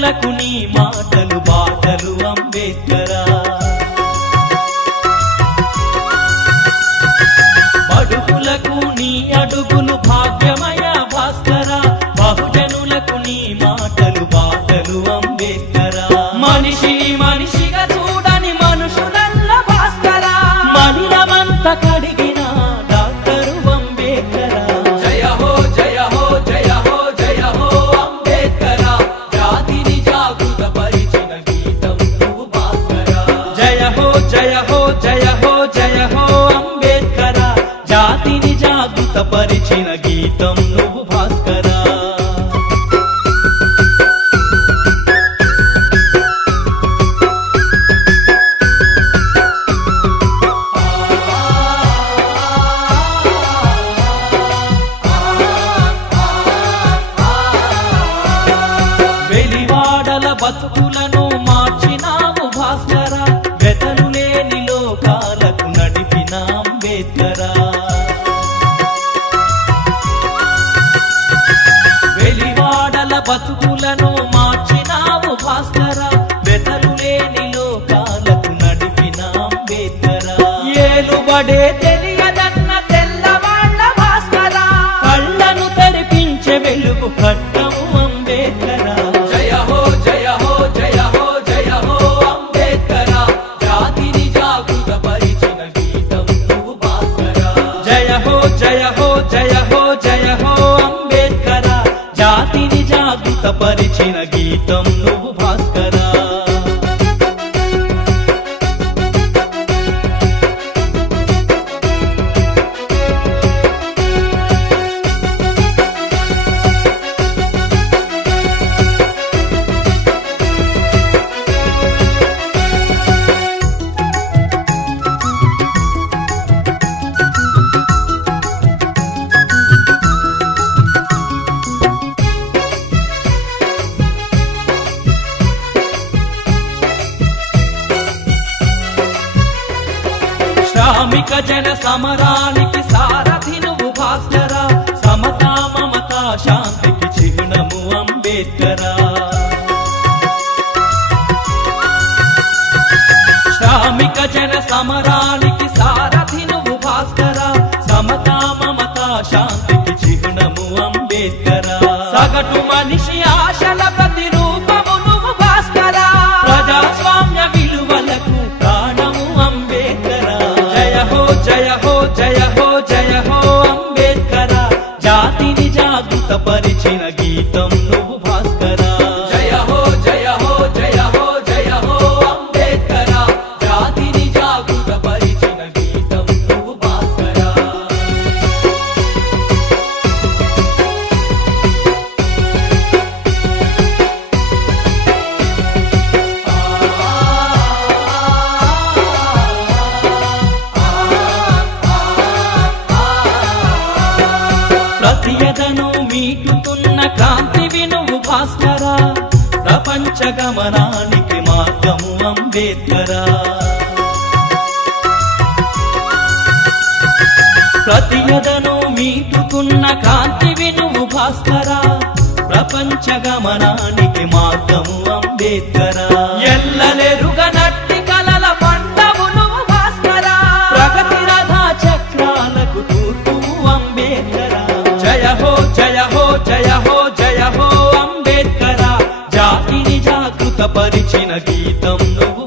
బహుజనులకు నీ మాటలు బాటలు అంబేద్కరా. బడుగులకు నీ అడుగులు భాగ్యమయ భాస్కరా. బహుజనులకు నీ మాటలు బాటలు అంబేద్కరా. మనిషిని మనిషిగా చూడని మనుషులల్ల భాస్కరా. మనిలమంత కడిగిన డాక్టరు అంబేద్కరా. జయ హో జయ హో జయ హో జయ హో అంబేద్కరా. జాతిని జాగృత పరిచిన గీతం నువ్వు భాస్కరా. జయ హో జయ హో జయ హో జయ హో అంబేద్కరా. జాతిని జాగృత పరిచిన గీతం నువ్వు భాస్కరా. వెలివాడల బతుకులను మార్చినావు భాస్కరా. వెతలు లేని లోకాలకు నడిపిన అంబేద్కరా. వెలివాడల బతుకులను మార్చినావు భాస్కరా. వెతలు లేని లోకాలకు నడిపిన అంబేద్కరా. ఏలుబడే తెలియదన్న తెల్లవాళ్ళ భాస్కరా. కళ్ళను తెరిపించే వెలుగు కట్టము అంబేద్కరా. జయ హో జయ హో జయ హో జయ హో అంబేద్కరా. జాతిని జాగృత పరిచిన గీతం నువ్వు భాస్కరా. జయ హో జయ హో జయ హో జయ హో అంబేద్కరా. జాతిని జాగృత పరిచిన గీతం నువ్వు భాస్కరా. శ్రామిక జన సమరానికి సారథి నువ్వు భాస్కరా. సమతా మమతా శాంతికి చిహ్నము అంబేద్కరా. శ్రామిక జన సమరానికి సారథి నువ్వు భాస్కరా. సమతా మమతా శాంతికి చిహ్నము అంబేద్కరా. సగటు మనిషి ఆశల ప్రతిరూపము నువ్వు భాస్కరా. ప్రజాస్వామ్య విలువలకు ప్రాణము అంబేద్కరా. జయ హో జయ హో జయ హో జయ హో అంబేద్కరా. జాతిని జాగృత పరిచిన గీతం నువ్వు భాస్కరా. జయ హో జయ హో జయ హో జయ హో అంబేద్కరా. జాతిని జాగృత పరిచిన గీతం నువ్వు భాస్కరా. ప్రతియదను మీటుతున్న క్రాంతివి నువ్వు భాస్కరా. ప్రపంచ గమనానికి మార్గము అంబేద్కరా. ప్రతియదను మీటుతున్న క్రాంతివి నువ్వు భాస్కరా. ప్రపంచ గమనానికి మార్గము అంబేద్కరా. ఎల్లలెరుగనట్టి కలల పంటవు నువ్వు భాస్కరా. ప్రగతి రథ చక్రాలకు తూర్పు అంబేద్కరా. జయ హో జయ హో జయ హో జయ హో అంబేద్కరా. జాతిని జాగృత పరిచిన గీతం నువ్వు